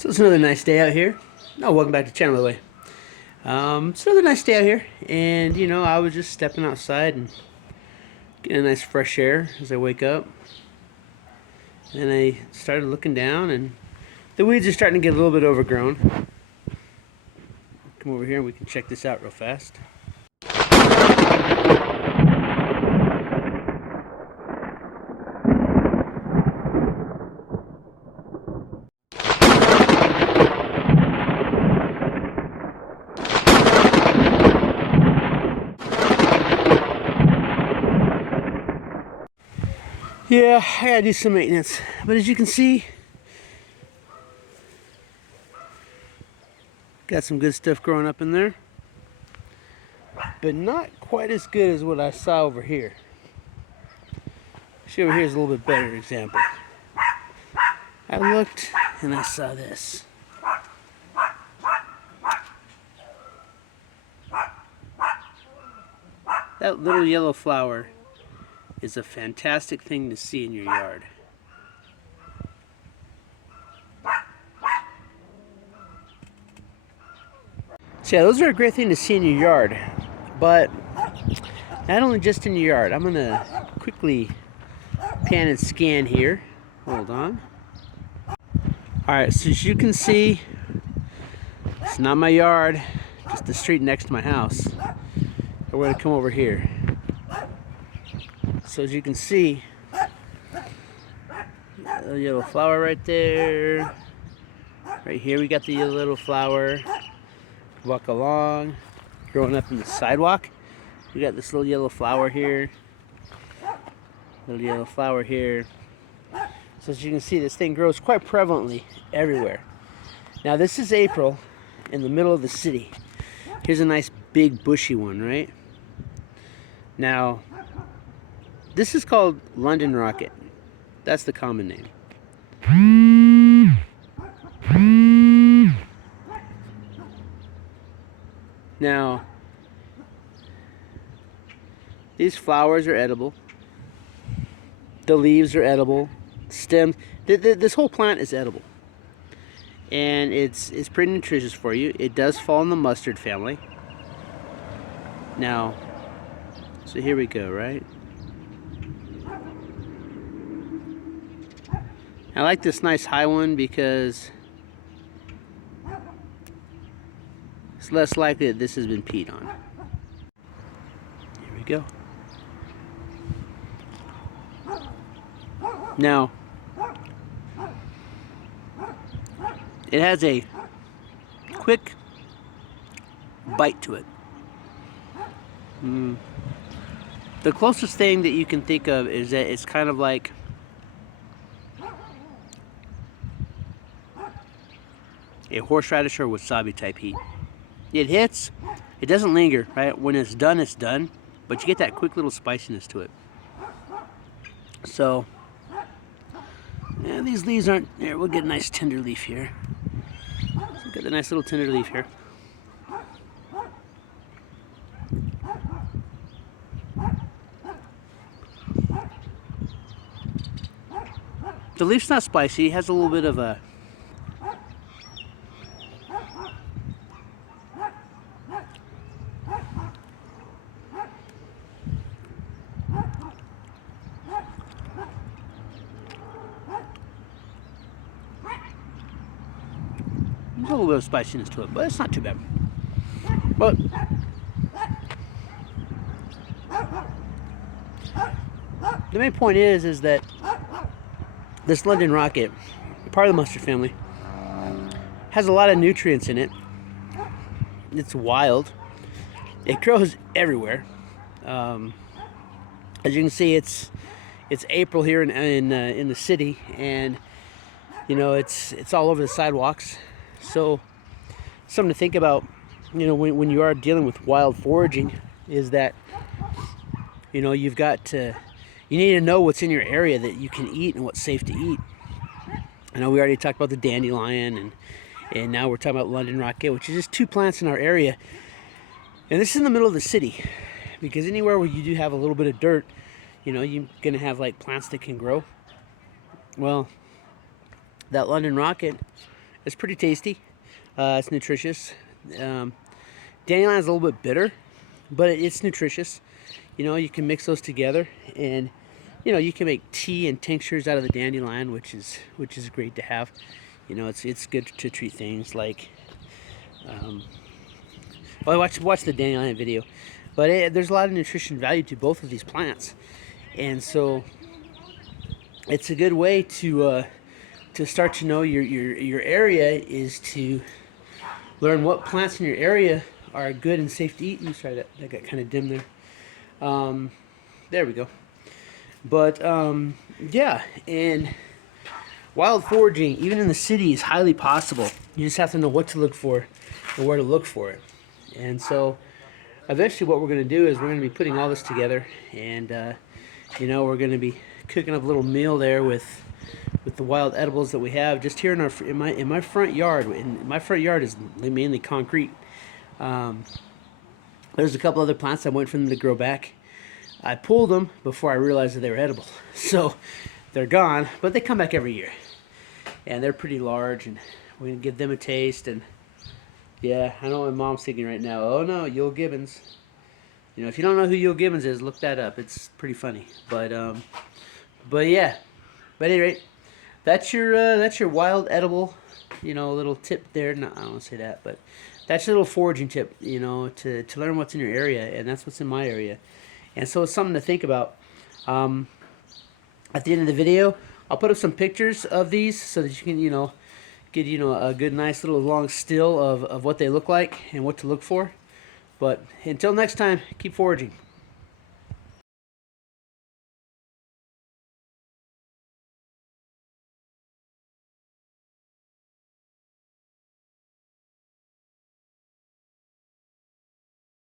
So it's another nice day out here. Oh, welcome back to the channel, by the way. It's another nice day out here, and I was just stepping outside and getting a nice fresh air as I wake up. And I started looking down, and the weeds are starting to get a little bit overgrown. Come over here and we can check this out real fast. Yeah, I gotta do some maintenance, but as you can see, got some good stuff growing up in there, but not quite as good as what I saw over here. See, over here is a little bit better example. I looked and I saw this. That little yellow flower is a fantastic thing to see in your yard. So yeah, those are a great thing to see in your yard, but not only just in your yard. I'm gonna quickly pan and scan here. Hold on. Alright, so as you can see, it's not my yard, just the street next to my house. We're gonna come over here. So as you can see, a yellow flower right there. Right here we got the little flower. Walk along, growing up in the sidewalk. We got this little yellow flower here. Little yellow flower here. So as you can see, this thing grows quite prevalently everywhere. Now this is April in the middle of the city. Here's a nice big bushy one, right? Now, this is called London Rocket. That's the common name. Now, these flowers are edible. The leaves are edible. Stems. This whole plant is edible. And it's pretty nutritious for you. It does fall in the mustard family. Now, so here we go, right? I like this nice high one because it's less likely that this has been peed on. Here we go. Now, it has a quick bite to it. The closest thing that you can think of is that it's kind of like a horseradish or wasabi type heat. It hits, it doesn't linger, right? When it's done, but you get that quick little spiciness to it. So, yeah, these leaves aren't, here, we'll get a nice tender leaf here. So get a nice little tender leaf here. The leaf's not spicy, it has a little bit of a there's a little bit of spiciness to it, but it's not too bad. But the main point is that this London Rocket, part of the mustard family, has a lot of nutrients in it. It's wild. It grows everywhere. As you can see, it's April here in the city, and it's all over the sidewalks. So something to think about, when you are dealing with wild foraging, is that you've got to. You need to know what's in your area that you can eat and what's safe to eat. I know we already talked about the dandelion, and now we're talking about London Rocket, which is just two plants in our area. And this is in the middle of the city, because anywhere where you do have a little bit of dirt, you're going to have like plants that can grow. Well, that London Rocket It's pretty tasty. It's nutritious. Um, Dandelion is a little bit bitter, but it's nutritious. You know, you can mix those together, and you know, you can make tea and tinctures out of the dandelion, which is great to have. You know, it's good to treat things like. Um, well, watch the dandelion video, but there's a lot of nutrition value to both of these plants, and so it's a good way to start to know your area is to learn what plants in your area are good and safe to eat. Sorry, that got kind of dim there. There we go. But yeah, and wild foraging, even in the city, is highly possible. You just have to know what to look for and where to look for it. And so eventually what we're going to do is we're going to be putting all this together, and you know, we're going to be cooking up a little meal there with the wild edibles that we have just here in my front yard. And my front yard is mainly concrete. There's a couple other plants I wait for them to grow back. I pulled them before I realized that they were edible, so they're gone. But they come back every year, and they're pretty large, and we're gonna give them a taste. And yeah, I know what my mom's thinking right now. Oh no, Yule Gibbons. You know, if you don't know who Yule Gibbons is, look that up. It's pretty funny. But yeah. But at any rate, that's your wild edible, you know, little tip there. No, I don't want to say that, but that's your little foraging tip, you know, to learn what's in your area, and that's what's in my area. And so it's something to think about. At the end of the video, I'll put up some pictures of these so that you can, you know, get, you know, a good, nice little long still of what they look like and what to look for. But until next time, keep foraging.